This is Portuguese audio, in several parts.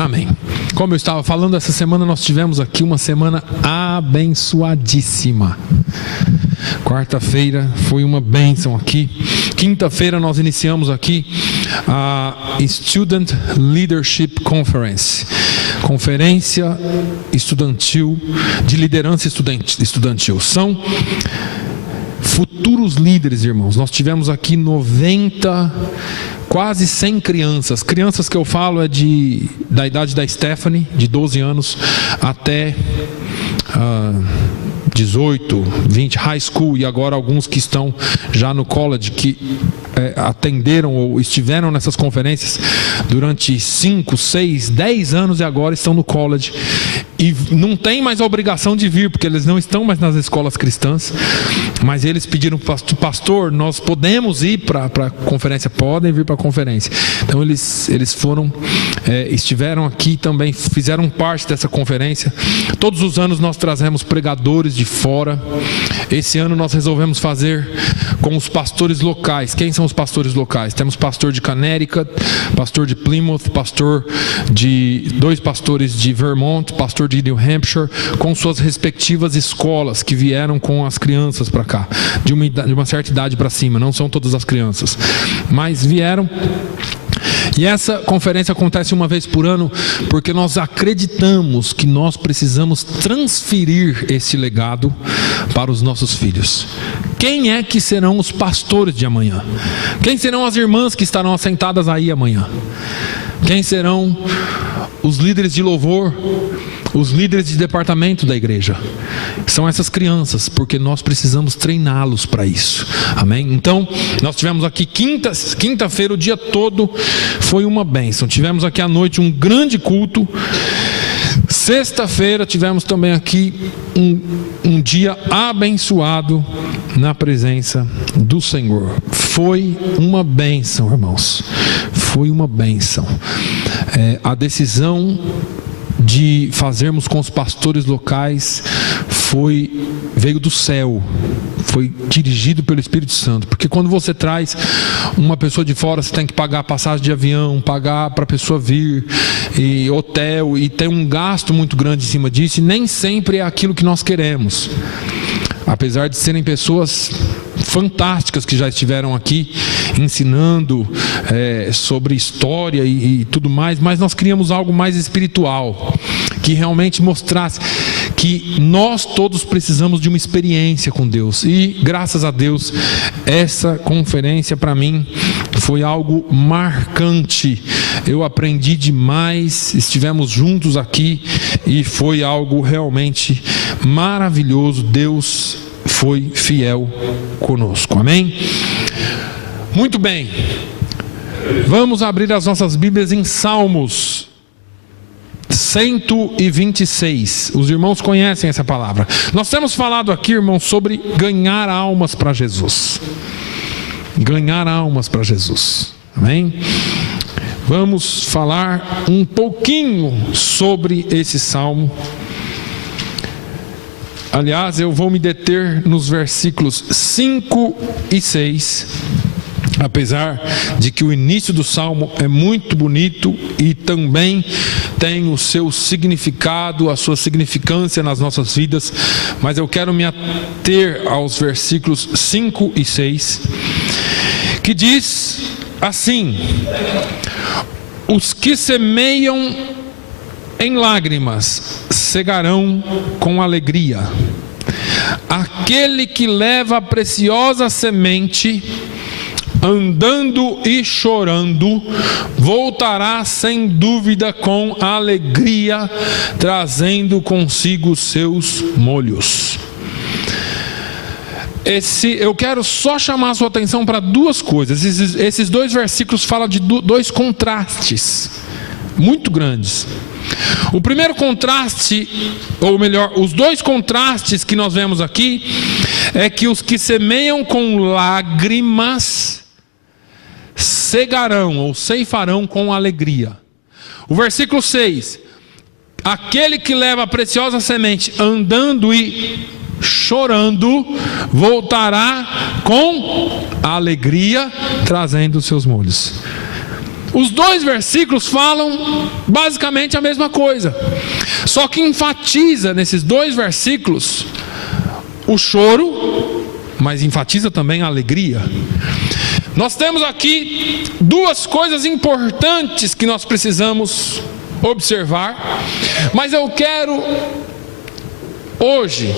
Amém. Como eu estava falando, essa semana nós tivemos aqui uma semana abençoadíssima. Quarta-feira foi uma bênção aqui. Quinta-feira nós iniciamos aqui a Student Leadership Conference, conferência estudantil de liderança estudantil. São futuros líderes, irmãos. Nós tivemos aqui 90, quase 100 crianças. Crianças que eu falo da idade da Stephanie, de 12 anos, até 18, 20, high school, e agora alguns que estão já no college, que atenderam ou estiveram nessas conferências durante 5, 6, 10 anos e agora estão no college e não tem mais a obrigação de vir, porque eles não estão mais nas escolas cristãs, mas eles pediram: pastor, nós podemos ir para a conferência? Podem vir para a conferência. Então eles foram, estiveram aqui também, fizeram parte dessa conferência. Todos os anos nós trazemos pregadores de fora. Esse ano nós resolvemos fazer com os pastores locais. Quem são os pastores locais? Temos pastor de Connecticut, pastor de Plymouth, dois pastores de Vermont, pastor de New Hampshire, com suas respectivas escolas, que vieram com as crianças para cá, de uma certa idade para cima. Não são todas as crianças, mas vieram. E essa conferência acontece uma vez por ano, porque nós acreditamos que nós precisamos transferir esse legado para os nossos filhos. Quem é que serão os pastores de amanhã? Quem serão as irmãs que estarão assentadas aí amanhã? Quem serão os líderes de louvor, os líderes de departamento da igreja? São essas crianças, porque nós precisamos treiná-los para isso. Amém? Então, nós tivemos aqui quinta-feira, o dia todo foi uma bênção. Tivemos aqui à noite um grande culto. Sexta-feira tivemos também aqui um dia abençoado na presença do Senhor. Foi uma bênção, irmãos. Foi uma bênção. A decisão de fazermos com os pastores locais veio do céu, foi dirigido pelo Espírito Santo, porque quando você traz uma pessoa de fora, você tem que pagar passagem de avião, pagar para a pessoa vir, e hotel, e tem um gasto muito grande em cima disso, e nem sempre é aquilo que nós queremos. Apesar de serem pessoas fantásticas que já estiveram aqui ensinando sobre história e tudo mais, mas nós queríamos algo mais espiritual, que realmente mostrasse que nós todos precisamos de uma experiência com Deus. E graças a Deus, essa conferência para mim foi algo marcante. Eu aprendi demais, estivemos juntos aqui e foi algo realmente maravilhoso. Deus foi fiel conosco. Amém? Muito bem. Vamos abrir as nossas Bíblias em Salmos 126. Os irmãos conhecem essa palavra. Nós temos falado aqui, irmãos, sobre ganhar almas para Jesus. Ganhar almas para Jesus. Amém? Vamos falar um pouquinho sobre esse salmo. Aliás, eu vou me deter nos versículos 5 e 6, apesar de que o início do salmo é muito bonito e também tem o seu significado, a sua significância nas nossas vidas, mas eu quero me ater aos versículos 5 e 6, que diz assim: os que semeiam em lágrimas cegarão com alegria. Aquele que leva a preciosa semente, andando e chorando, voltará sem dúvida com alegria, trazendo consigo seus molhos. Eu quero só chamar a sua atenção para duas coisas. Esses dois versículos falam de dois contrastes muito grandes. O primeiro contraste, ou melhor, os dois contrastes que nós vemos aqui, é que os que semeiam com lágrimas cegarão ou ceifarão com alegria. O versículo 6: aquele que leva a preciosa semente andando e chorando, voltará com alegria, trazendo os seus molhos. Os dois versículos falam basicamente a mesma coisa, só que enfatiza nesses dois versículos o choro, mas enfatiza também a alegria. Nós temos aqui duas coisas importantes que nós precisamos observar, mas eu quero hoje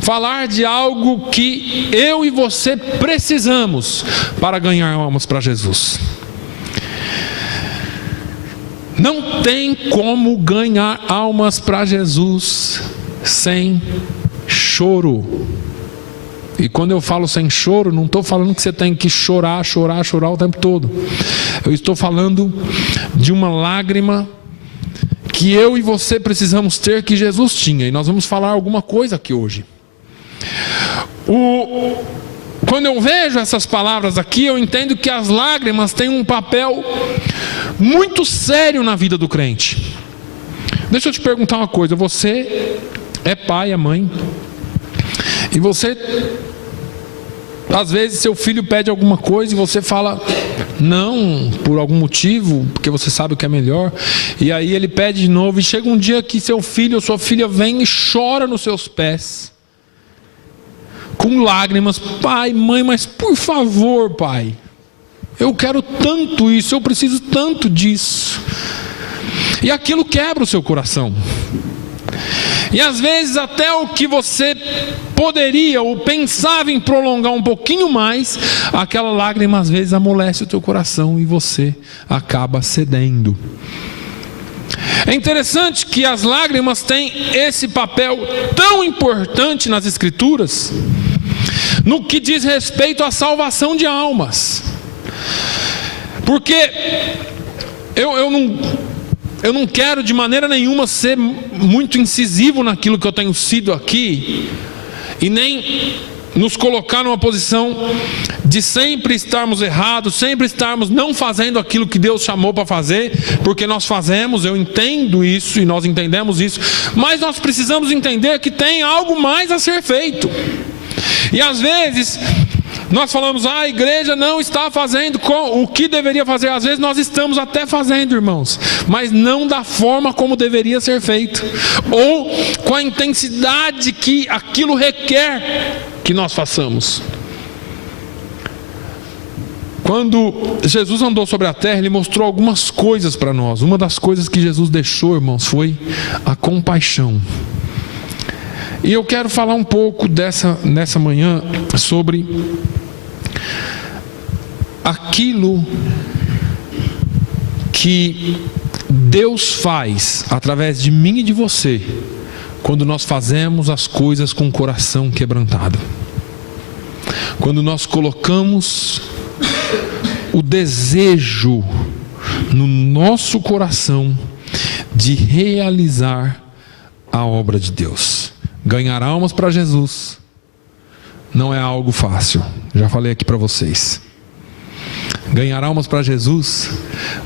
falar de algo que eu e você precisamos para ganhar almas para Jesus. Não tem como ganhar almas para Jesus sem choro. E quando eu falo sem choro, não estou falando que você tem que chorar o tempo todo. Eu estou falando de uma lágrima que eu e você precisamos ter, que Jesus tinha. E nós vamos falar alguma coisa aqui hoje. Quando eu vejo essas palavras aqui, eu entendo que as lágrimas têm um papel muito sério na vida do crente. Deixa eu te perguntar uma coisa. Você é pai, é mãe, e você, às vezes seu filho pede alguma coisa e você fala não, por algum motivo, porque você sabe o que é melhor, e aí ele pede de novo, e chega um dia que seu filho ou sua filha vem e chora nos seus pés, com lágrimas: pai, mãe, mas por favor, pai, eu quero tanto isso, eu preciso tanto disso. E aquilo quebra o seu coração. E às vezes até o que você poderia ou pensava em prolongar um pouquinho mais, aquela lágrima às vezes amolece o teu coração e você acaba cedendo. É interessante que as lágrimas têm esse papel tão importante nas Escrituras, no que diz respeito à salvação de almas. Porque eu não quero de maneira nenhuma ser muito incisivo naquilo que eu tenho sido aqui, e nem nos colocar numa posição de sempre estarmos errados, sempre estarmos não fazendo aquilo que Deus chamou para fazer, porque nós fazemos, eu entendo isso e nós entendemos isso, mas nós precisamos entender que tem algo mais a ser feito. E às vezes nós falamos: a igreja não está fazendo o que deveria fazer. Às vezes nós estamos até fazendo, irmãos, mas não da forma como deveria ser feito, ou com a intensidade que aquilo requer que nós façamos. Quando Jesus andou sobre a terra, Ele mostrou algumas coisas para nós. Uma das coisas que Jesus deixou, irmãos, foi a compaixão. E eu quero falar um pouco nessa manhã sobre aquilo que Deus faz através de mim e de você, quando nós fazemos as coisas com o coração quebrantado. Quando nós colocamos o desejo no nosso coração de realizar a obra de Deus. Ganhar almas para Jesus não é algo fácil, já falei aqui para vocês. Ganhar almas para Jesus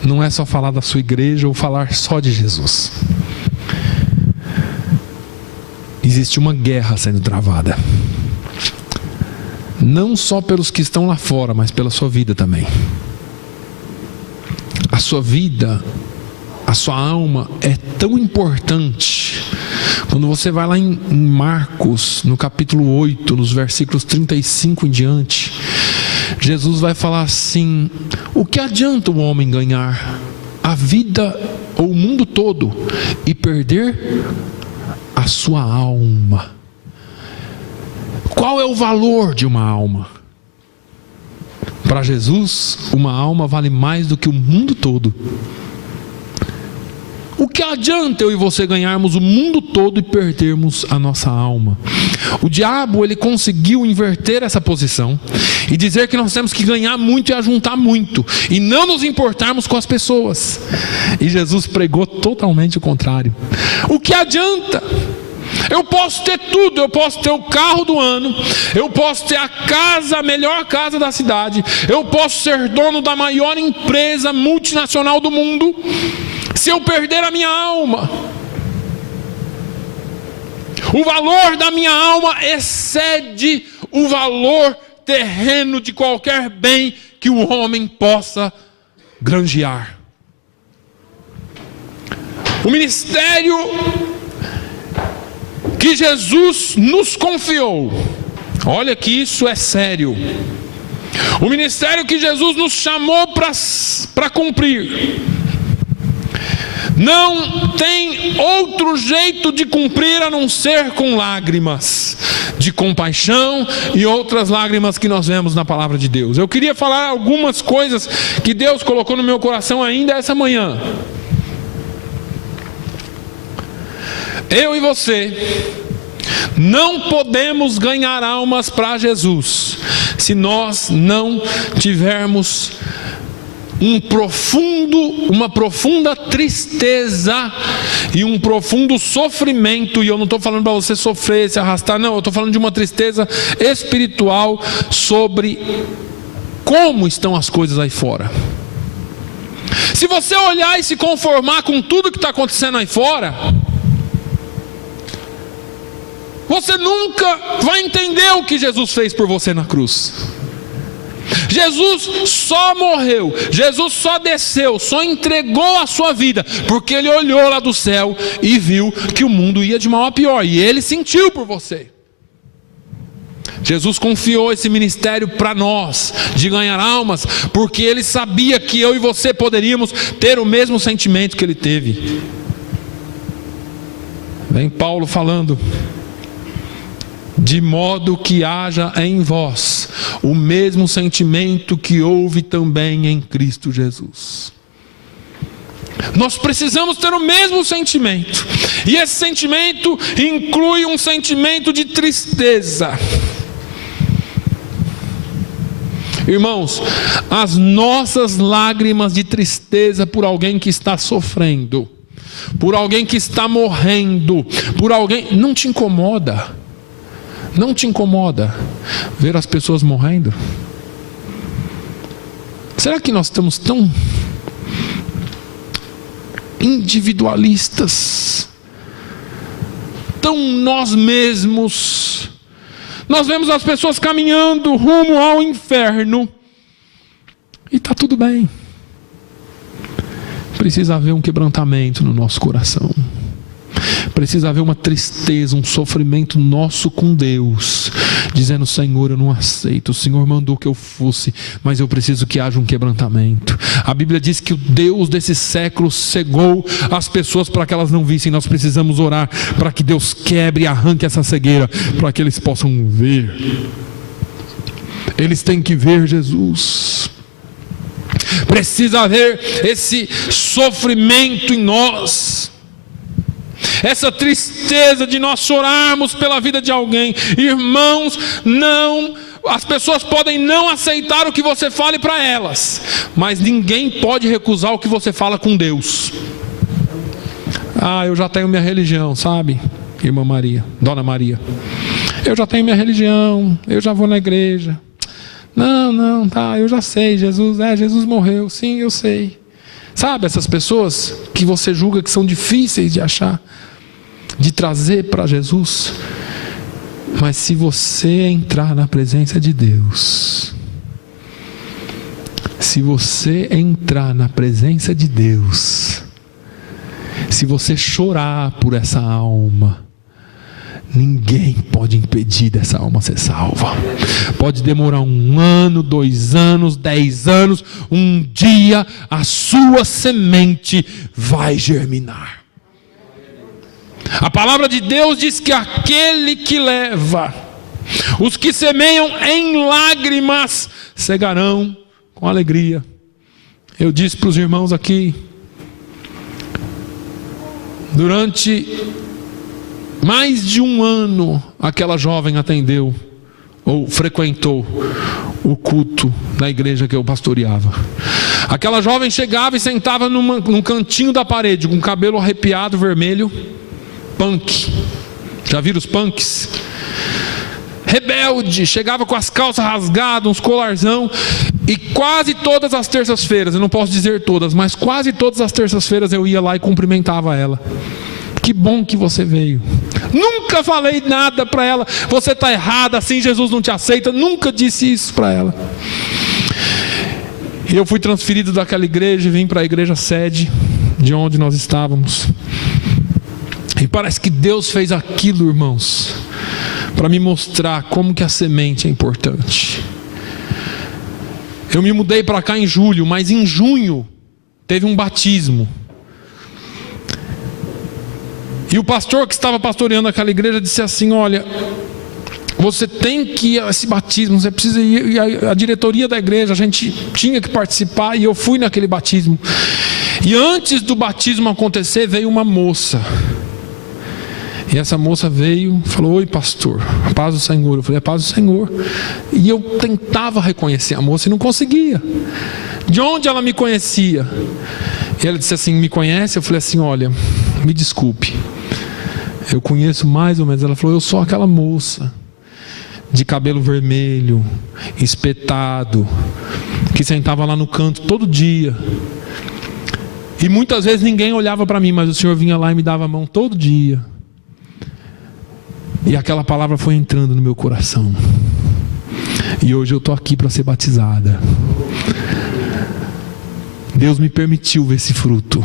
não é só falar da sua igreja ou falar só de Jesus. Existe uma guerra sendo travada, não só pelos que estão lá fora, mas pela sua vida também. A sua vida, a sua alma é tão importante. Quando você vai lá em Marcos, no capítulo 8, nos versículos 35 em diante, Jesus vai falar assim: o que adianta o homem ganhar a vida ou o mundo todo e perder a sua alma? Qual é o valor de uma alma? Para Jesus, uma alma vale mais do que o mundo todo. O que adianta eu e você ganharmos o mundo todo e perdermos a nossa alma? O diabo, ele conseguiu inverter essa posição e dizer que nós temos que ganhar muito e ajuntar muito, e não nos importarmos com as pessoas. E Jesus pregou totalmente o contrário. O que adianta? Eu posso ter tudo, eu posso ter o carro do ano, eu posso ter a melhor casa da cidade, eu posso ser dono da maior empresa multinacional do mundo. Se eu perder a minha alma, o valor da minha alma excede o valor terreno de qualquer bem que o homem possa granjear. O ministério que Jesus nos confiou, olha que isso é sério. O ministério que Jesus nos chamou para cumprir, não tem outro jeito de cumprir a não ser com lágrimas de compaixão e outras lágrimas que nós vemos na palavra de Deus. Eu queria falar algumas coisas que Deus colocou no meu coração ainda essa manhã. Eu e você não podemos ganhar almas para Jesus se nós não tivermos uma profunda tristeza e um profundo sofrimento. E eu não estou falando para você sofrer, se arrastar, não. Eu estou falando de uma tristeza espiritual sobre como estão as coisas aí fora. Se você olhar e se conformar com tudo que está acontecendo aí fora, você nunca vai entender o que Jesus fez por você na cruz. Jesus só morreu, Jesus só desceu, só entregou a sua vida, porque Ele olhou lá do céu e viu que o mundo ia de mal a pior, e Ele sentiu por você. Jesus confiou esse ministério para nós, de ganhar almas, porque Ele sabia que eu e você poderíamos ter o mesmo sentimento que Ele teve. Vem Paulo falando: de modo que haja em vós o mesmo sentimento que houve também em Cristo Jesus. Nós precisamos ter o mesmo sentimento, e esse sentimento inclui um sentimento de tristeza. Irmãos, as nossas lágrimas de tristeza por alguém que está sofrendo, por alguém que está morrendo, por alguém, não te incomoda? Não te incomoda ver as pessoas morrendo? Será que nós estamos tão individualistas, tão nós mesmos? Nós vemos as pessoas caminhando rumo ao inferno e está tudo bem. Precisa haver um quebrantamento no nosso coração. Precisa haver uma tristeza, um sofrimento nosso com Deus, dizendo: Senhor, eu não aceito, o Senhor mandou que eu fosse, mas eu preciso que haja um quebrantamento. A Bíblia diz que o Deus desse século cegou as pessoas para que elas não vissem. Nós precisamos orar para que Deus quebre e arranque essa cegueira, para que eles possam ver. Eles têm que ver Jesus. Precisa haver esse sofrimento em nós, essa tristeza de nós chorarmos pela vida de alguém. Irmãos, as pessoas podem não aceitar o que você fale para elas, mas ninguém pode recusar o que você fala com Deus. Eu já tenho minha religião, sabe, irmã Maria, Dona Maria, eu já tenho minha religião, eu já vou na igreja. Não, tá, eu já sei, Jesus morreu, sim, eu sei. Sabe, essas pessoas que você julga que são difíceis de achar, de trazer para Jesus. Mas se você entrar na presença de Deus, se você entrar na presença de Deus, se você chorar por essa alma, ninguém pode impedir dessa alma ser salva. Pode demorar 1 ano, 2 anos, 10 anos, um dia a sua semente vai germinar. A palavra de Deus diz que aquele que leva, os que semeiam em lágrimas, cegarão com alegria. Eu disse para os irmãos aqui, durante mais de 1 ano, aquela jovem atendeu ou frequentou o culto na igreja que eu pastoreava. Aquela jovem chegava e sentava num cantinho da parede, com o cabelo arrepiado, vermelho, punk. Já viram os punks? Rebelde, chegava com as calças rasgadas, uns colarzão, e quase todas as terças-feiras, eu não posso dizer todas, mas quase todas as terças-feiras eu ia lá e cumprimentava ela. Que bom que você veio. Nunca falei nada para ela: você está errada, assim Jesus não te aceita. Nunca disse isso para ela. E eu fui transferido daquela igreja e vim para a igreja sede de onde nós estávamos. E parece que Deus fez aquilo, irmãos, para me mostrar como que a semente é importante. Eu me mudei para cá em julho, mas em junho teve um batismo. E o pastor que estava pastoreando aquela igreja disse assim: olha, você tem que ir a esse batismo, você precisa ir. E a diretoria da igreja, a gente tinha que participar, e eu fui naquele batismo. E antes do batismo acontecer, veio uma moça. E essa moça veio e falou: oi pastor, a paz do Senhor. Eu falei: a paz do Senhor. E eu tentava reconhecer a moça e não conseguia. De onde ela me conhecia? E ela disse assim: me conhece? Eu falei assim: olha, me desculpe, eu conheço mais ou menos. Ela falou: eu sou aquela moça de cabelo vermelho, espetado, que sentava lá no canto todo dia. E muitas vezes ninguém olhava para mim, mas o Senhor vinha lá e me dava a mão todo dia. E aquela palavra foi entrando no meu coração. E hoje eu estou aqui para ser batizada. Deus me permitiu ver esse fruto,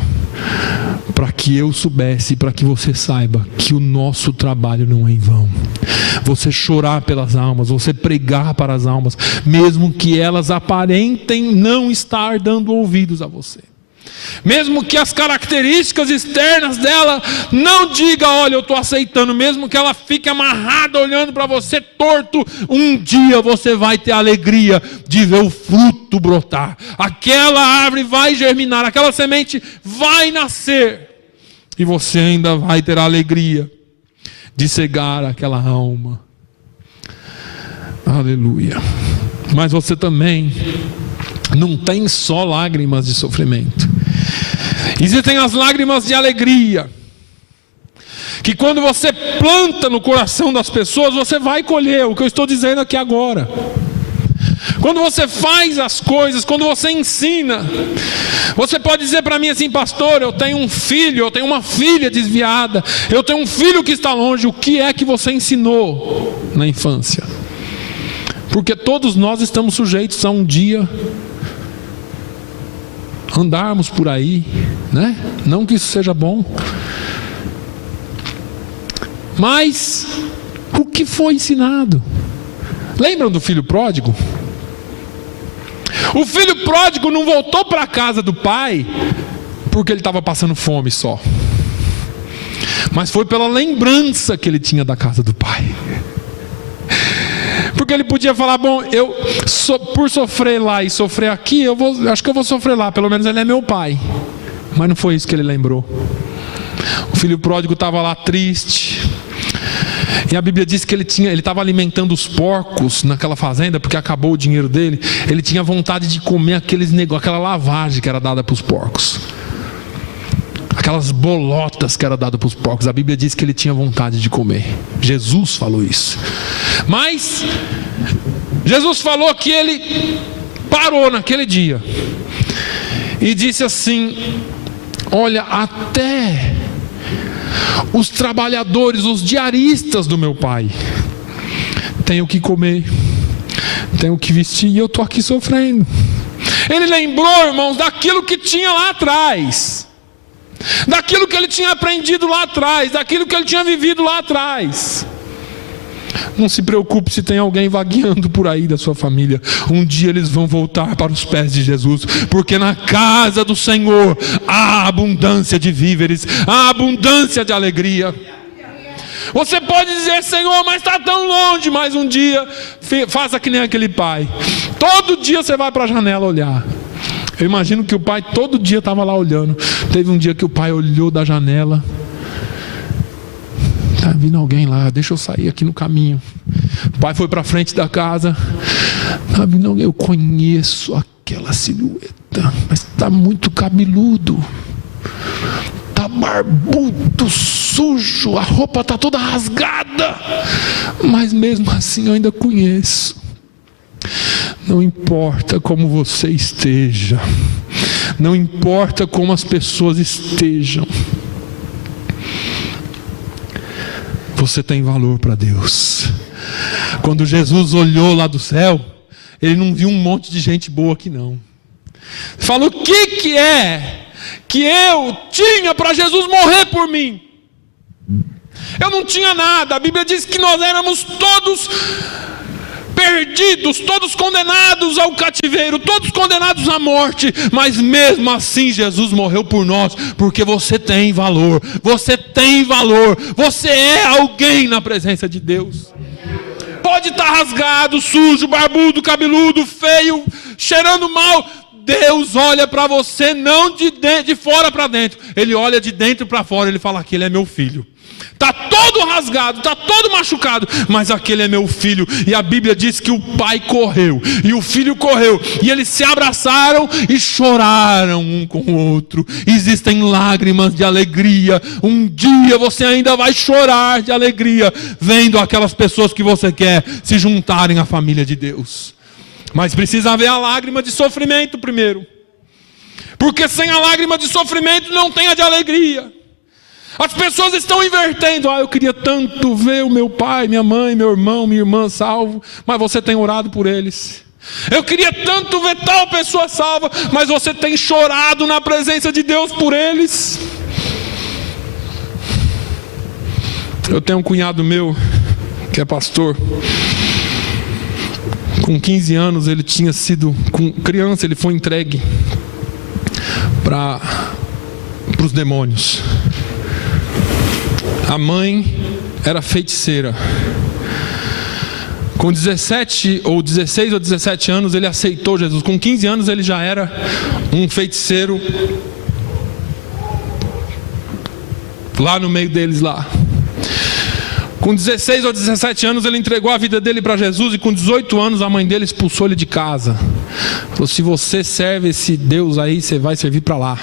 para que eu soubesse, para que você saiba que o nosso trabalho não é em vão. Você chorar pelas almas, você pregar para as almas, mesmo que elas aparentem não estar dando ouvidos a você. Mesmo que as características externas dela não digam: olha, eu estou aceitando. Mesmo que ela fique amarrada olhando para você torto, um dia você vai ter a alegria de ver o fruto brotar. Aquela árvore vai germinar, aquela semente vai nascer, e você ainda vai ter a alegria de cegar aquela alma. Aleluia. Mas você também não tem só lágrimas de sofrimento. Existem as lágrimas de alegria, que quando você planta no coração das pessoas, você vai colher. O que eu estou dizendo aqui agora. Quando você faz as coisas, quando você ensina, você pode dizer para mim assim: pastor, eu tenho um filho, eu tenho uma filha desviada, eu tenho um filho que está longe. O que é que você ensinou na infância? Porque todos nós estamos sujeitos a um dia andarmos por aí, né? Não que isso seja bom, mas o que foi ensinado? Lembram do filho pródigo? O filho pródigo não voltou para a casa do pai porque ele estava passando fome só, mas foi pela lembrança que ele tinha da casa do pai. Porque ele podia falar: bom, por sofrer lá e sofrer aqui, acho que eu vou sofrer lá, pelo menos ele é meu pai. Mas não foi isso que ele lembrou. O filho pródigo estava lá triste, e a Bíblia diz que ele estava alimentando os porcos naquela fazenda, porque acabou o dinheiro dele. Ele tinha vontade de comer aquela lavagem que era dada para os porcos, aquelas bolotas que era dada para os porcos. A Bíblia diz que ele tinha vontade de comer. Jesus falou isso. Mas Jesus falou que ele parou naquele dia e disse assim: olha, até os trabalhadores, os diaristas do meu pai têm o que comer, têm o que vestir, e eu estou aqui sofrendo. Ele lembrou, irmãos, daquilo que tinha lá atrás, daquilo que ele tinha aprendido lá atrás, daquilo que ele tinha vivido lá atrás. Não se preocupe se tem alguém vagueando por aí da sua família. Um dia eles vão voltar para os pés de Jesus, porque na casa do Senhor há abundância de víveres, há abundância de alegria. Você pode dizer: Senhor, mas está tão longe. Mas um dia, faça que nem aquele pai. Todo dia você vai para a janela olhar. Eu imagino que o pai todo dia estava lá olhando. Teve um dia que o pai olhou da janela: está vindo alguém lá, deixa eu sair aqui no caminho. O pai foi para frente da casa: está vindo alguém, eu conheço aquela silhueta, mas está muito cabeludo, está barbudo, sujo, a roupa está toda rasgada, mas mesmo assim eu ainda conheço. Não importa como você esteja, não importa como as pessoas estejam, você tem valor para Deus. Quando Jesus olhou lá do céu, ele não viu um monte de gente boa aqui não. Fala, o que é que eu tinha para Jesus morrer por mim? Eu não tinha nada. A Bíblia diz que nós éramos todos perdidos, todos condenados ao cativeiro, todos condenados à morte, mas mesmo assim Jesus morreu por nós, porque você tem valor, você tem valor, você é alguém na presença de Deus. Pode estar rasgado, sujo, barbudo, cabeludo, feio, cheirando mal, Deus olha para você não de fora para dentro, Ele olha de dentro para fora, Ele fala, aquele é meu filho. Está todo rasgado, está todo machucado, mas aquele é meu filho. E a Bíblia diz que o pai correu e o filho correu, e eles se abraçaram e choraram um com o outro. Existem lágrimas de alegria. Um dia você ainda vai chorar de alegria vendo aquelas pessoas que você quer se juntarem à família de Deus. Mas precisa haver a lágrima de sofrimento primeiro, porque sem a lágrima de sofrimento não tem a de alegria. As pessoas estão invertendo. Eu queria tanto ver o meu pai, minha mãe, meu irmão, minha irmã salvo, mas você tem orado por eles. Eu queria tanto ver tal pessoa salva, mas você tem chorado na presença de Deus por eles. Eu tenho um cunhado meu que é pastor. Com 15 anos ele tinha sido, com criança ele foi entregue para os demônios. A mãe era feiticeira. Com 16 ou 17 anos ele aceitou Jesus. Com 15 anos ele já era um feiticeiro lá no meio deles lá. Com 16 ou 17 anos ele entregou a vida dele para Jesus, e com 18 anos a mãe dele expulsou ele de casa. Falou, se você serve esse Deus aí, você vai servir para lá.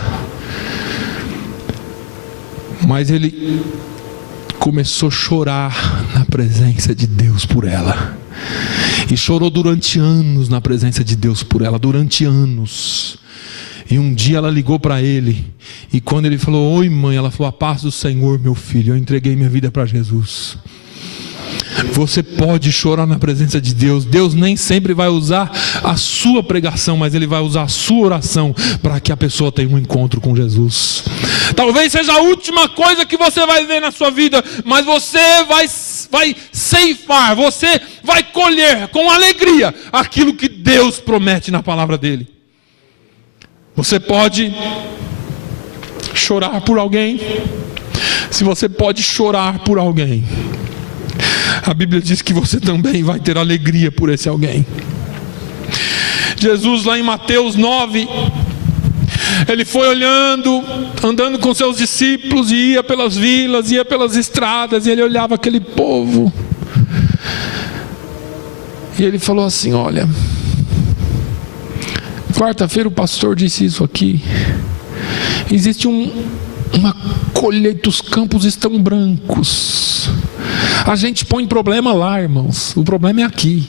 Mas ele começou a chorar na presença de Deus por ela. E chorou durante anos na presença de Deus por ela, durante anos. E um dia ela ligou para ele, e quando ele falou, oi mãe, ela falou, a paz do Senhor, meu filho, eu entreguei minha vida para Jesus. Você pode chorar na presença de Deus. Deus nem sempre vai usar a sua pregação, mas Ele vai usar a sua oração para que a pessoa tenha um encontro com Jesus. Talvez seja a última coisa que você vai ver na sua vida, mas você vai ceifar, você vai colher com alegria aquilo que Deus promete na palavra dEle. Você pode chorar por alguém. Se você pode chorar por alguém, a Bíblia diz que você também vai ter alegria por esse alguém. Jesus lá em Mateus 9, ele foi olhando, andando com seus discípulos, e ia pelas vilas, ia pelas estradas, e ele olhava aquele povo, e ele falou assim, olha, quarta-feira o pastor disse isso aqui, existe uma colheita, os campos estão brancos. A gente põe problema lá, irmãos, o problema é aqui.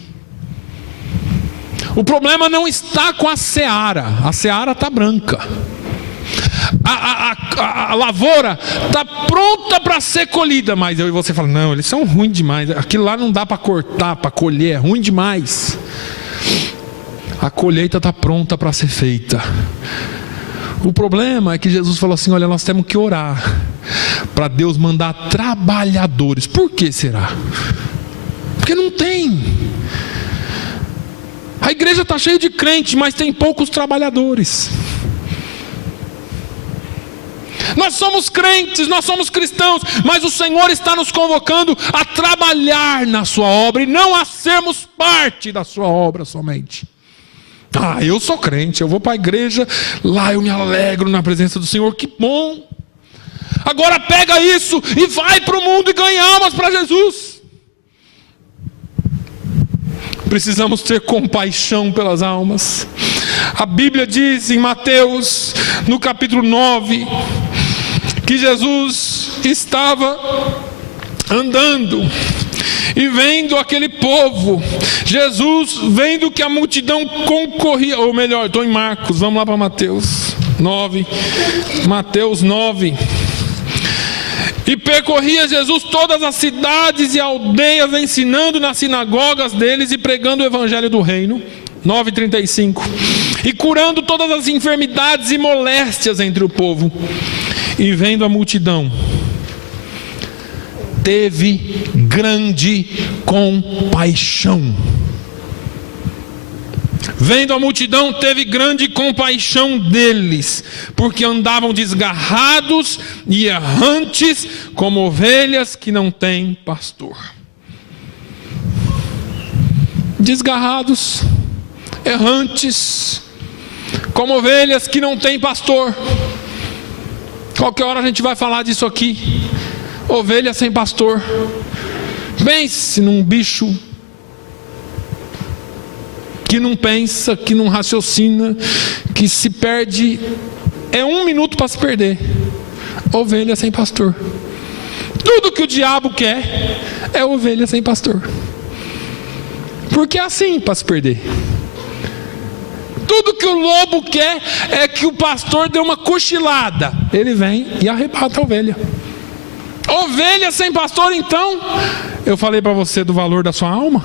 O problema não está com a seara está branca. A lavoura está pronta para ser colhida, mas eu e você falam, não, eles são ruins demais, aquilo lá não dá para cortar, para colher, é ruim demais. A colheita está pronta para ser feita. O problema é que Jesus falou assim, olha, nós temos que orar para Deus mandar trabalhadores. Por que será? Porque não tem. A igreja está cheia de crentes, mas tem poucos trabalhadores. Nós somos crentes, nós somos cristãos, mas o Senhor está nos convocando a trabalhar na sua obra e não a sermos parte da sua obra somente. Eu sou crente, eu vou para a igreja, lá eu me alegro na presença do Senhor, que bom. Agora pega isso e vai para o mundo e ganha almas para Jesus. Precisamos ter compaixão pelas almas. A Bíblia diz em Mateus, no capítulo 9, que Jesus estava andando e vendo aquele povo. Jesus vendo que a multidão concorria, ou melhor, estou em Marcos, vamos lá para Mateus 9. Mateus 9. E percorria Jesus todas as cidades e aldeias, ensinando nas sinagogas deles e pregando o evangelho do reino. 9:35. e curando todas as enfermidades e moléstias entre o povo. E vendo a multidão, teve grande compaixão. Vendo a multidão, teve grande compaixão deles, porque andavam desgarrados e errantes, como ovelhas que não têm pastor. Desgarrados, errantes, como ovelhas que não têm pastor. Qualquer hora a gente vai falar disso aqui. Ovelha sem pastor. Pense num bicho que não pensa, que não raciocina, que se perde. É 1 minuto para se perder. Ovelha sem pastor. Tudo que o diabo quer é ovelha sem pastor. Porque é assim para se perder. Tudo que o lobo quer é que o pastor dê uma cochilada. Ele vem e arrebata a ovelha. Ovelha sem pastor, então. Eu falei para você do valor da sua alma.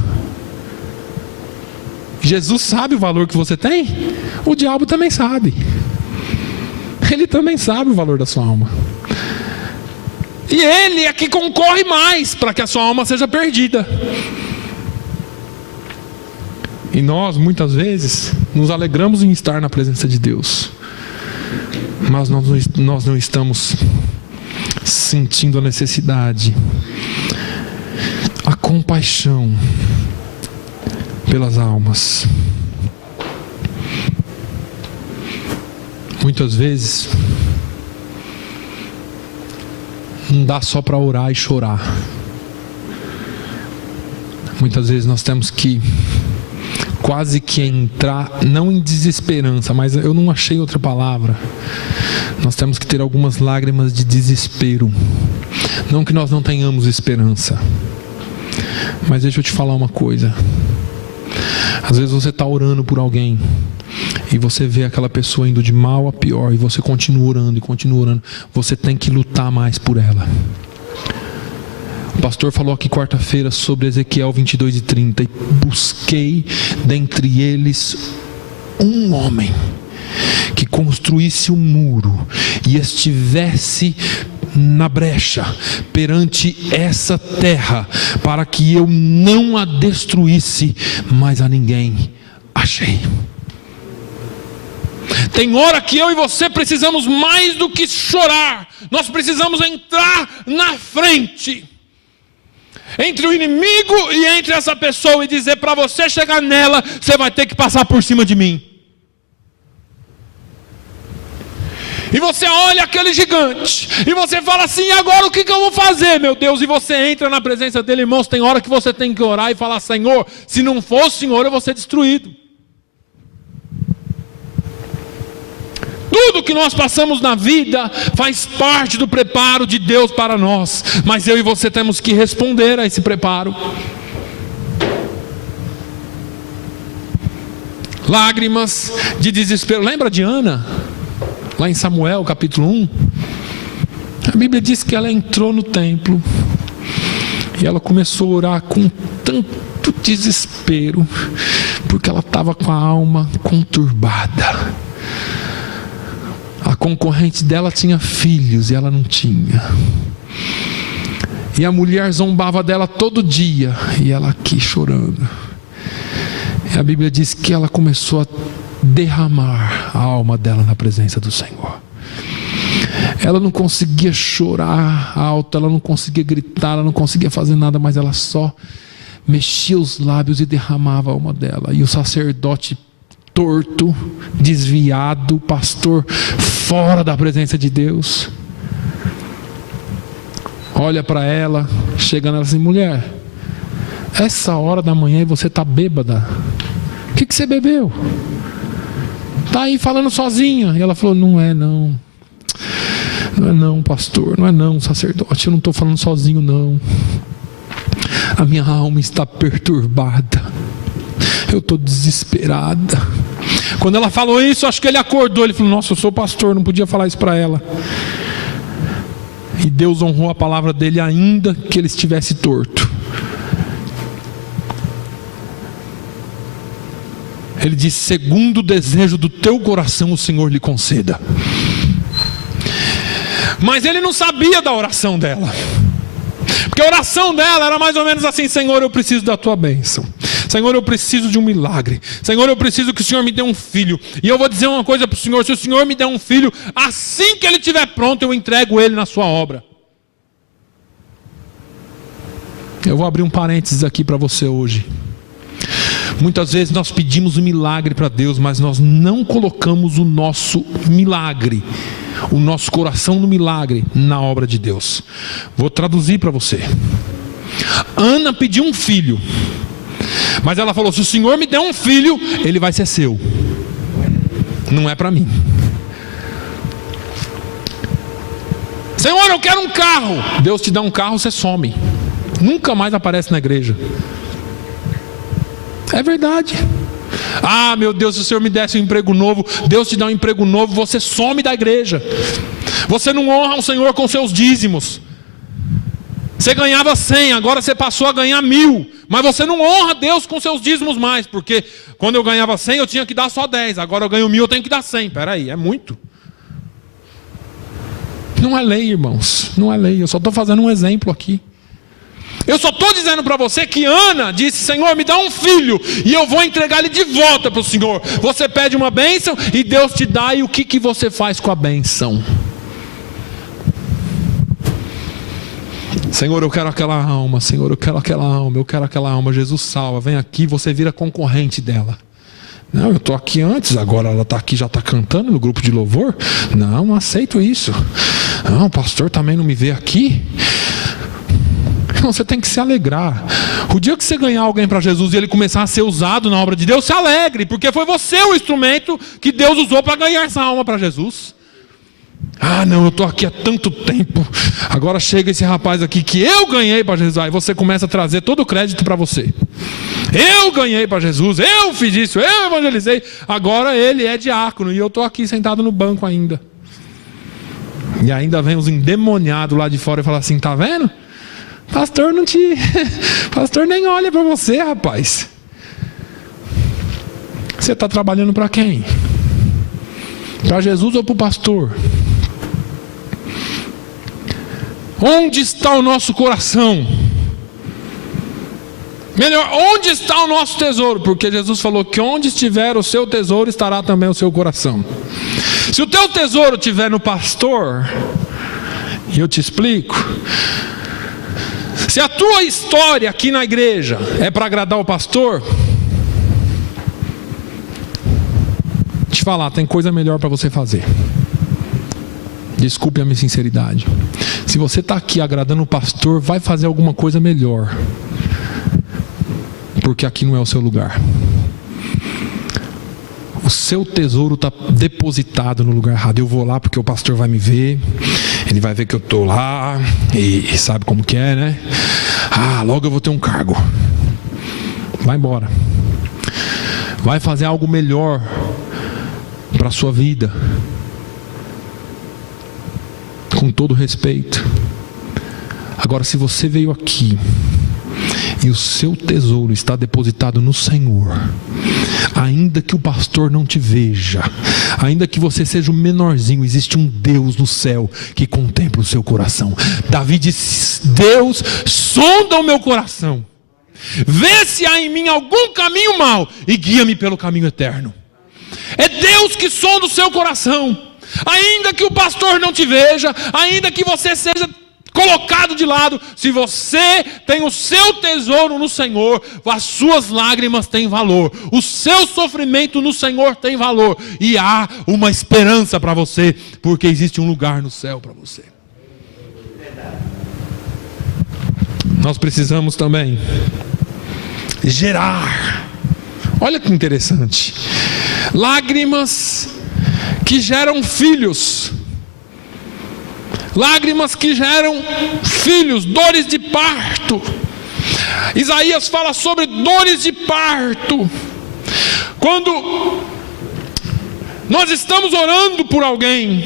Jesus sabe o valor que você tem. O diabo também sabe. Ele também sabe o valor da sua alma. E ele é que concorre mais para que a sua alma seja perdida. E nós, muitas vezes, nos alegramos em estar na presença de Deus, mas nós não estamos sentindo a necessidade, a compaixão pelas almas. Muitas vezes, não dá só para orar e chorar. Muitas vezes nós temos que quase que entrar, não em desesperança, mas eu não achei outra palavra. Nós temos que ter algumas lágrimas de desespero. Não que nós não tenhamos esperança, mas deixa eu te falar uma coisa. Às vezes você está orando por alguém e você vê aquela pessoa indo de mal a pior, e você continua orando e continua orando. Você tem que lutar mais por ela. O pastor falou aqui quarta-feira sobre Ezequiel 22:30. E busquei dentre eles um homem que construísse um muro e estivesse na brecha perante essa terra, para que eu não a destruísse, mas a ninguém achei. Tem hora que eu e você precisamos mais do que chorar. Nós precisamos entrar na frente entre o inimigo e entre essa pessoa e dizer: para você chegar nela, você vai ter que passar por cima de mim. E você olha aquele gigante e você fala assim: e agora o que eu vou fazer, meu Deus? E você entra na presença dele. Irmãos, tem hora que você tem que orar e falar: Senhor, se não for o Senhor, eu vou ser destruído. Tudo que nós passamos na vida faz parte do preparo de Deus para nós, mas eu e você temos que responder a esse preparo. Lágrimas de desespero. Lembra de Ana? Lá em Samuel capítulo 1, a Bíblia diz que ela entrou no templo e ela começou a orar com tanto desespero, porque ela estava com a alma conturbada. A concorrente dela tinha filhos e ela não tinha. E a mulher zombava dela todo dia, e ela aqui chorando. E a Bíblia diz que ela começou a derramar a alma dela na presença do Senhor. Ela não conseguia chorar alto, ela não conseguia gritar, ela não conseguia fazer nada, mas ela só mexia os lábios e derramava a alma dela. E o sacerdote torto, desviado, pastor fora da presença de Deus, olha para ela, chega nela assim: mulher, essa hora da manhã e você está bêbada, o que você bebeu? Está aí falando sozinha. E ela falou: não é não, pastor, não é não, sacerdote, eu não estou falando sozinho não, a minha alma está perturbada, eu estou desesperada. Quando ela falou isso, acho que ele acordou. Ele falou: nossa, eu sou pastor, não podia falar isso para ela. E Deus honrou a palavra dele, ainda que ele estivesse torto. Ele diz: segundo o desejo do teu coração, o Senhor lhe conceda. Mas ele não sabia da oração dela, porque a oração dela era mais ou menos assim: Senhor, eu preciso da tua bênção. Senhor, eu preciso de um milagre. Senhor, eu preciso que o Senhor me dê um filho. E eu vou dizer uma coisa para o Senhor: se o Senhor me der um filho, assim que ele estiver pronto, eu entrego ele na sua obra. Eu vou abrir um parênteses aqui para você hoje. Muitas vezes nós pedimos um milagre para Deus, mas nós não colocamos o nosso milagre, o nosso coração no milagre, na obra de Deus. Vou traduzir para você. Ana pediu um filho, mas ela falou: se o Senhor me der um filho, ele vai ser seu, não é para mim. Senhor, eu quero um carro. Deus te dá um carro, você some, nunca mais aparece na igreja. É verdade. Ah, meu Deus, se o Senhor me desse um emprego novo, Deus te dá um emprego novo, você some da igreja. Você não honra o Senhor com seus dízimos. Você ganhava 100, agora você passou a ganhar 1000. Mas você não honra Deus com seus dízimos mais, porque quando eu ganhava 100 eu tinha que dar só 10, agora eu ganho 1000, eu tenho que dar 100. Espera aí, é muito. Não é lei, irmãos, não é lei. Eu só estou fazendo um exemplo aqui. Eu só estou dizendo para você que Ana disse: Senhor, me dá um filho e eu vou entregar ele de volta para o Senhor. Você pede uma bênção e Deus te dá, e o que você faz com a bênção? Senhor, eu quero aquela alma. Senhor, eu quero aquela alma. Eu quero aquela alma. Jesus, salva. Vem aqui, você vira concorrente dela. Não, eu estou aqui antes, agora ela está aqui, já está cantando no grupo de louvor. Não aceito isso. Não, o pastor também não me vê aqui. Não, você tem que se alegrar. O dia que você ganhar alguém para Jesus e ele começar a ser usado na obra de Deus, se alegre, porque foi você o instrumento que Deus usou para ganhar essa alma para Jesus. Ah, não, eu estou aqui há tanto tempo, agora chega esse rapaz aqui que eu ganhei para Jesus. Aí você começa a trazer todo o crédito para você. Eu ganhei para Jesus, eu fiz isso, eu evangelizei. Agora ele é diácono e eu estou aqui sentado no banco ainda. E ainda vem os endemoniados lá de fora e falam assim: tá vendo? Pastor não te... Pastor nem olha para você, rapaz. Você está trabalhando para quem? Para Jesus ou para o pastor? Onde está o nosso coração? Melhor, onde está o nosso tesouro? Porque Jesus falou que onde estiver o seu tesouro, estará também o seu coração. Se o teu tesouro estiver no pastor, e eu te explico. Se a tua história aqui na igreja é para agradar o pastor, te falar, tem coisa melhor para você fazer. Desculpe a minha sinceridade. Se você está aqui agradando o pastor, vai fazer alguma coisa melhor, porque aqui não é o seu lugar. O seu tesouro está depositado no lugar errado. Eu vou lá porque o pastor vai me ver, ele vai ver que eu estou lá, e sabe como que é, né? Ah, logo eu vou ter um cargo. Vai embora. Vai fazer algo melhor para a sua vida, com todo respeito. Agora, se você veio aqui e o seu tesouro está depositado no Senhor, ainda que o pastor não te veja, ainda que você seja o menorzinho, existe um Deus no céu que contempla o seu coração. Davi disse: Deus, sonda o meu coração, vê se há em mim algum caminho mau e guia-me pelo caminho eterno. É Deus que sonda o seu coração. Ainda que o pastor não te veja, ainda que você seja colocado de lado, se você tem o seu tesouro no Senhor, as suas lágrimas têm valor, o seu sofrimento no Senhor tem valor, e há uma esperança para você, porque existe um lugar no céu para você. Nós precisamos também gerar, olha que interessante, lágrimas que geram filhos. Lágrimas que geram filhos, dores de parto. Isaías fala sobre dores de parto. Quando nós estamos orando por alguém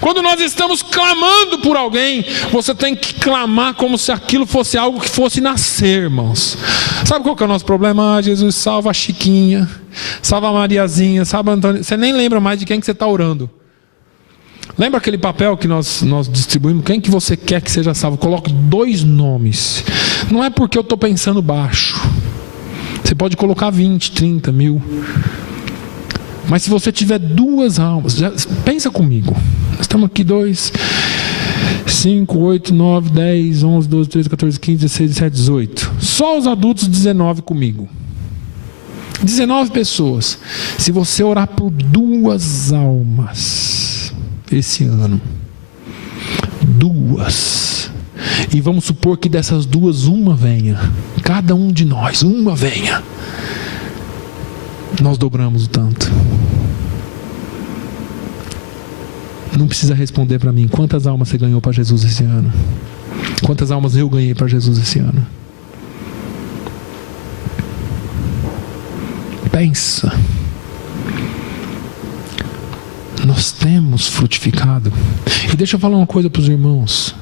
Quando nós estamos clamando por alguém, você tem que clamar como se aquilo fosse algo que fosse nascer, irmãos. Sabe qual que é o nosso problema? Jesus, salva a Chiquinha, salva a Mariazinha, salva a Antônia. Você nem lembra mais de quem que você está orando. Lembra aquele papel que nós distribuímos? Quem que você quer que seja salvo? Coloque 2 nomes. Não é porque eu estou pensando baixo. Você pode colocar 20, 30 mil. Mas se você tiver 2 almas, pensa comigo. Nós estamos aqui 2, 5, 8, 9, 10, 11, 12, 13, 14, 15, 16, 17, 18. Só os adultos 19 comigo. 19 pessoas. Se você orar por 2 almas esse ano, 2, e vamos supor que dessas 2 uma venha, cada um de nós, uma venha, nós dobramos o tanto. Não precisa responder para mim quantas almas você ganhou para Jesus esse ano, quantas almas eu ganhei para Jesus esse ano. Pensa. Nós temos frutificado. E deixa eu falar uma coisa para os irmãos.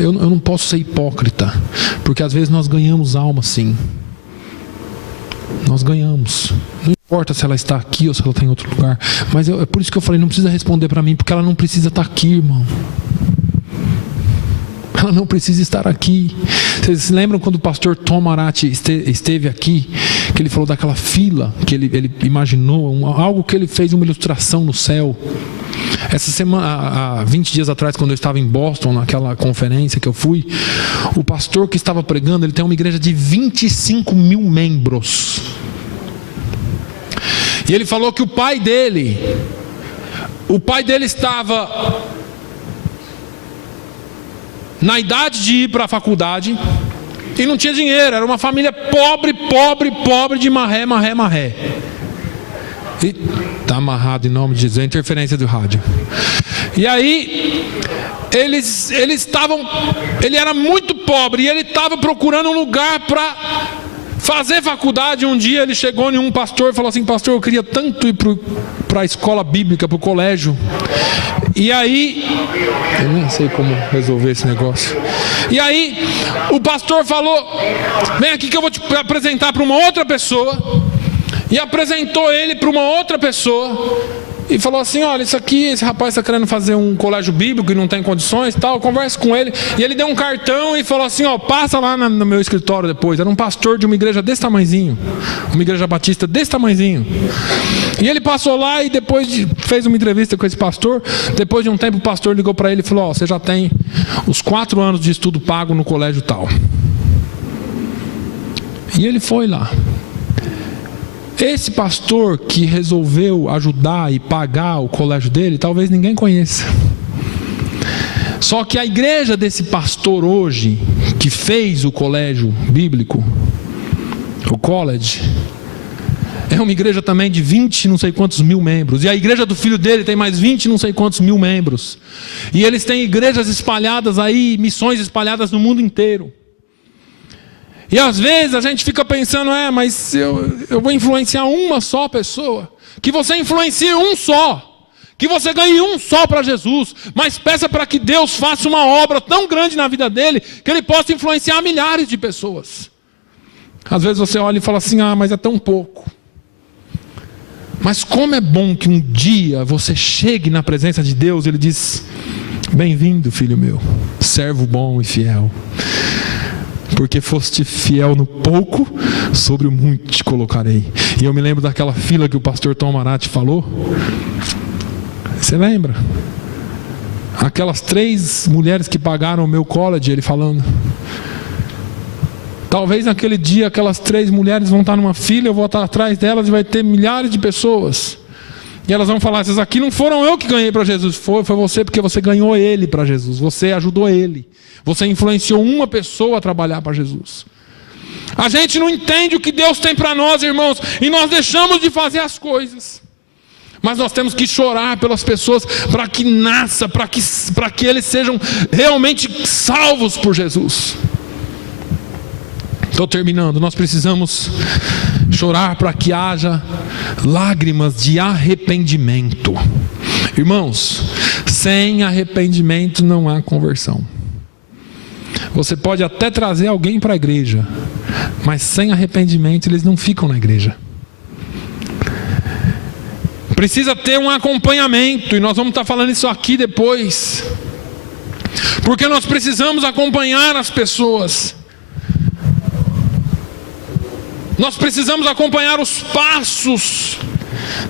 Eu não posso ser hipócrita, porque às vezes nós ganhamos alma, sim. Nós ganhamos. Não importa se ela está aqui ou se ela está em outro lugar. Mas é por isso que eu falei, não precisa responder para mim, porque ela não precisa estar aqui, irmão. Ela não precisa estar aqui. Vocês se lembram quando o pastor Tom Maratti esteve aqui, que ele falou daquela fila, que ele imaginou, algo que ele fez uma ilustração no céu. Essa semana, há 20 dias atrás, quando eu estava em Boston, naquela conferência que eu fui, o pastor que estava pregando, ele tem uma igreja de 25 mil membros. E ele falou que o pai dele estava na idade de ir para a faculdade e não tinha dinheiro, era uma família pobre de marré. E está amarrado em nome de Jesus, a interferência do rádio. E aí ele era muito pobre e ele estava procurando um lugar para fazer faculdade. Um dia ele chegou em um pastor e falou assim: pastor, eu queria tanto ir para a escola bíblica, para o colégio. E aí, eu nem sei como resolver esse negócio. E aí, o pastor falou: vem aqui que eu vou te apresentar para uma outra pessoa. E apresentou ele para uma outra pessoa. E falou assim: olha, esse rapaz está querendo fazer um colégio bíblico e não tem condições e tal, conversa com ele. E ele deu um cartão e falou assim: ó, passa lá no meu escritório depois. Era um pastor de uma igreja desse tamanhozinho, uma igreja batista desse tamanhozinho. E ele passou lá e fez uma entrevista com esse pastor. Depois de um tempo o pastor ligou para ele e falou: ó, você já tem os 4 anos de estudo pago no colégio tal. E ele foi lá. Esse pastor que resolveu ajudar e pagar o colégio dele, talvez ninguém conheça. Só que a igreja desse pastor hoje, que fez o colégio bíblico, o college, é uma igreja também de 20 não sei quantos mil membros. E a igreja do filho dele tem mais 20 não sei quantos mil membros. E eles têm igrejas espalhadas aí, missões espalhadas no mundo inteiro. E às vezes a gente fica pensando: mas eu vou influenciar uma só pessoa. Que você influencie um só, que você ganhe um só para Jesus, mas peça para que Deus faça uma obra tão grande na vida dele, que ele possa influenciar milhares de pessoas. Às vezes você olha e fala assim: mas é tão pouco. Mas como é bom que um dia você chegue na presença de Deus, ele diz: bem-vindo, filho meu, servo bom e fiel. Porque foste fiel no pouco, sobre o muito te colocarei. E eu me lembro daquela fila que o pastor Tom Maratti falou. Você lembra? Aquelas 3 mulheres que pagaram o meu college, ele falando. Talvez naquele dia aquelas 3 mulheres vão estar numa fila, eu vou estar atrás delas e vai ter milhares de pessoas. E elas vão falar: essas aqui não foram eu que ganhei para Jesus, foi você, porque você ganhou ele para Jesus, você ajudou ele. Você influenciou uma pessoa a trabalhar para Jesus. A gente não entende o que Deus tem para nós, irmãos, e nós deixamos de fazer as coisas. Mas nós temos que chorar pelas pessoas para que nasça, para que eles sejam realmente salvos por Jesus. Estou terminando. Nós precisamos chorar para que haja lágrimas de arrependimento. Irmãos, sem arrependimento não há conversão. Você pode até trazer alguém para a igreja, mas sem arrependimento eles não ficam na igreja. Precisa ter um acompanhamento, e nós vamos estar falando isso aqui depois, porque nós precisamos acompanhar as pessoas. Nós precisamos acompanhar os passos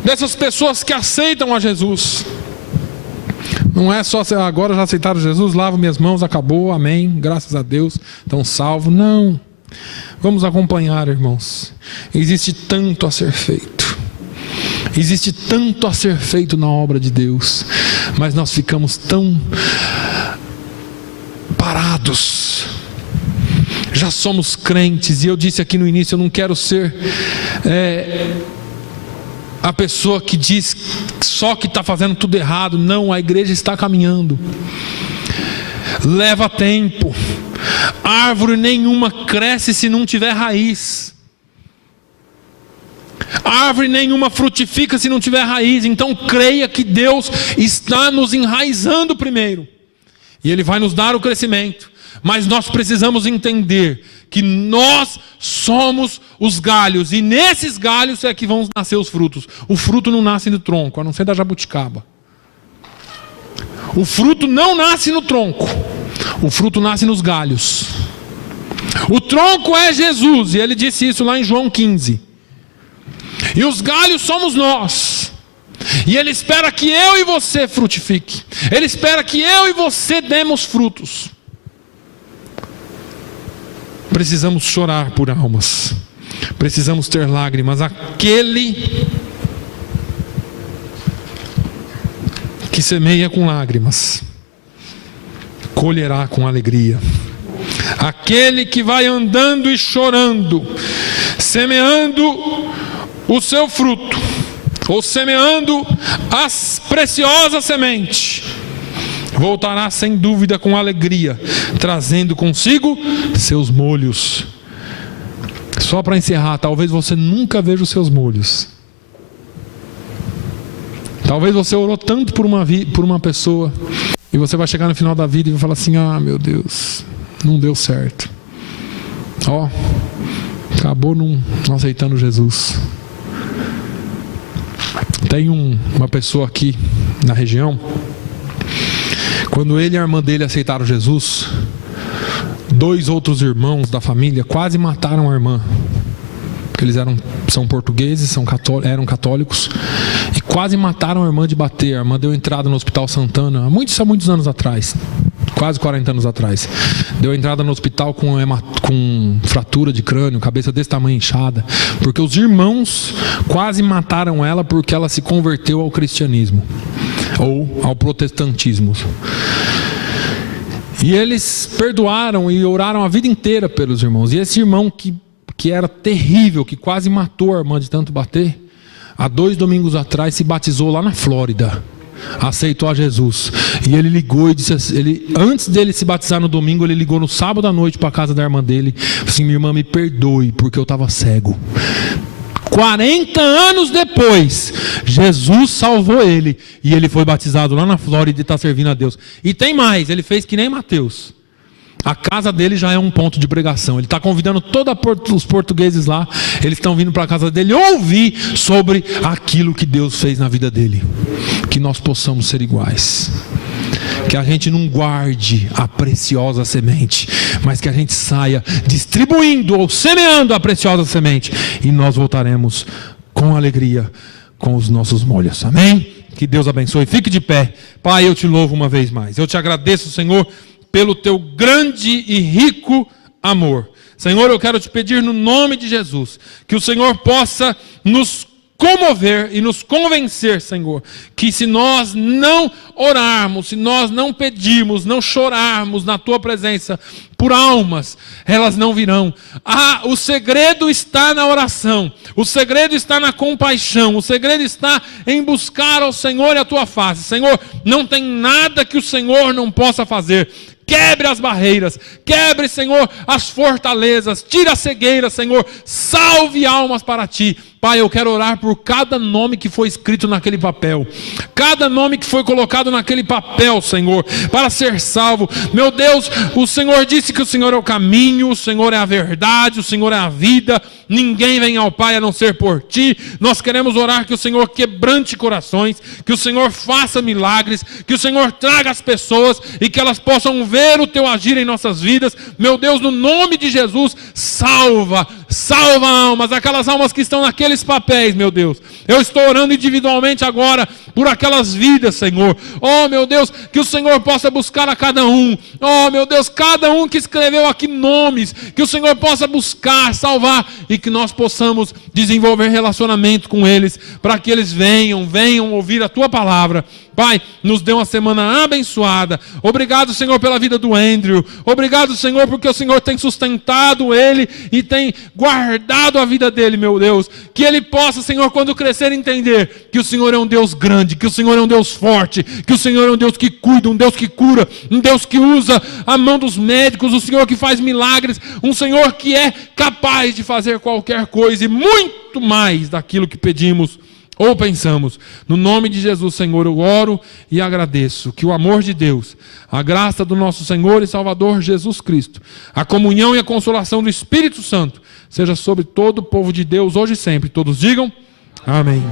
dessas pessoas que aceitam a Jesus. Não é só agora já aceitaram Jesus, lavo minhas mãos, acabou, amém, graças a Deus, estão salvos. Não, vamos acompanhar, irmãos. Existe tanto a ser feito. Existe tanto a ser feito na obra de Deus, mas nós ficamos tão parados. Já somos crentes, e eu disse aqui no início, eu não quero ser a pessoa que diz só que está fazendo tudo errado. Não, a igreja está caminhando. Leva tempo. Árvore nenhuma cresce se não tiver raiz. Árvore nenhuma frutifica se não tiver raiz. Então creia que Deus está nos enraizando primeiro, e Ele vai nos dar o crescimento. Mas nós precisamos entender que nós somos os galhos, e nesses galhos é que vão nascer os frutos. O fruto não nasce no tronco, a não ser da jabuticaba. O fruto não nasce no tronco, o fruto nasce nos galhos. O tronco é Jesus, e Ele disse isso lá em João 15. E os galhos somos nós. E Ele espera que eu e você frutifique. Ele espera que eu e você demos frutos. Precisamos chorar por almas. Precisamos ter lágrimas. Aquele que semeia com lágrimas colherá com alegria. Aquele que vai andando e chorando, semeando o seu fruto, ou semeando as preciosas sementes, voltará sem dúvida com alegria, trazendo consigo seus molhos. Só para encerrar, talvez você nunca veja os seus molhos. Talvez você orou tanto por uma pessoa, e você vai chegar no final da vida e vai falar assim: ah, meu Deus, não deu certo. Acabou não aceitando Jesus. Tem uma pessoa aqui na região, quando ele e a irmã dele aceitaram Jesus, 2 outros irmãos da família quase mataram a irmã, porque eles são portugueses, eram católicos, e quase mataram a irmã de bater. A irmã deu entrada no Hospital Santana, há muitos anos atrás, quase 40 anos atrás. Deu entrada no hospital com fratura de crânio, cabeça desse tamanho, inchada, porque os irmãos quase mataram ela porque ela se converteu ao cristianismo, ou ao protestantismo. E eles perdoaram e oraram a vida inteira pelos irmãos. E esse irmão que era terrível, que quase matou a irmã de tanto bater, há 2 domingos atrás se batizou lá na Flórida, aceitou a Jesus. E ele ligou e disse assim, antes dele se batizar no domingo, ele ligou no sábado à noite para a casa da irmã dele, assim: minha irmã, me perdoe porque eu estava cego. 40 anos depois, Jesus salvou ele, e ele foi batizado lá na Flórida e está servindo a Deus. E tem mais, ele fez que nem Mateus. A casa dele já é um ponto de pregação. Ele está convidando todos os portugueses lá. Eles estão vindo para a casa dele ouvir sobre aquilo que Deus fez na vida dele. Que nós possamos ser iguais. Que a gente não guarde a preciosa semente, mas que a gente saia distribuindo ou semeando a preciosa semente, e nós voltaremos com alegria com os nossos molhos. Amém? Que Deus abençoe. Fique de pé. Pai, eu te louvo uma vez mais. Eu te agradeço, Senhor, pelo teu grande e rico amor. Senhor, eu quero te pedir no nome de Jesus, que o Senhor possa nos comover e nos convencer, Senhor, que se nós não orarmos, se nós não pedirmos, não chorarmos na tua presença por almas, elas não virão. O segredo está na oração, o segredo está na compaixão, o segredo está em buscar ao Senhor e a tua face. Senhor, não tem nada que o Senhor não possa fazer. Quebre as barreiras, quebre, Senhor, as fortalezas, tira a cegueira, Senhor, salve almas para ti. Pai, eu quero orar por cada nome que foi escrito naquele papel, cada nome que foi colocado naquele papel, Senhor, para ser salvo. Meu Deus, o Senhor disse que o Senhor é o caminho, o Senhor é a verdade, o Senhor é a vida. Ninguém vem ao Pai a não ser por Ti. Nós queremos orar que o Senhor quebrante corações, que o Senhor faça milagres, que o Senhor traga as pessoas e que elas possam ver o Teu agir em nossas vidas. Meu Deus, no nome de Jesus, salva almas, aquelas almas que estão naqueles papéis, meu Deus. Eu estou orando individualmente agora por aquelas vidas, Senhor. Oh, meu Deus, que o Senhor possa buscar a cada um. Oh, meu Deus, cada um que escreveu aqui nomes, que o Senhor possa buscar, salvar e que nós possamos desenvolver relacionamento com eles, para que eles venham ouvir a Tua palavra. Pai, nos dê uma semana abençoada. Obrigado, Senhor, pela vida do Andrew. Obrigado, Senhor, porque o Senhor tem sustentado ele e tem guardado a vida dele, meu Deus. Que ele possa, Senhor, quando crescer, entender que o Senhor é um Deus grande, que o Senhor é um Deus forte, que o Senhor é um Deus que cuida, um Deus que cura, um Deus que usa a mão dos médicos, um Senhor que faz milagres, um Senhor que é capaz de fazer qualquer coisa e muito mais daquilo que pedimos ou pensamos. No nome de Jesus, Senhor, eu oro e agradeço que o amor de Deus, a graça do nosso Senhor e Salvador Jesus Cristo, a comunhão e a consolação do Espírito Santo seja sobre todo o povo de Deus hoje e sempre. Todos digam amém.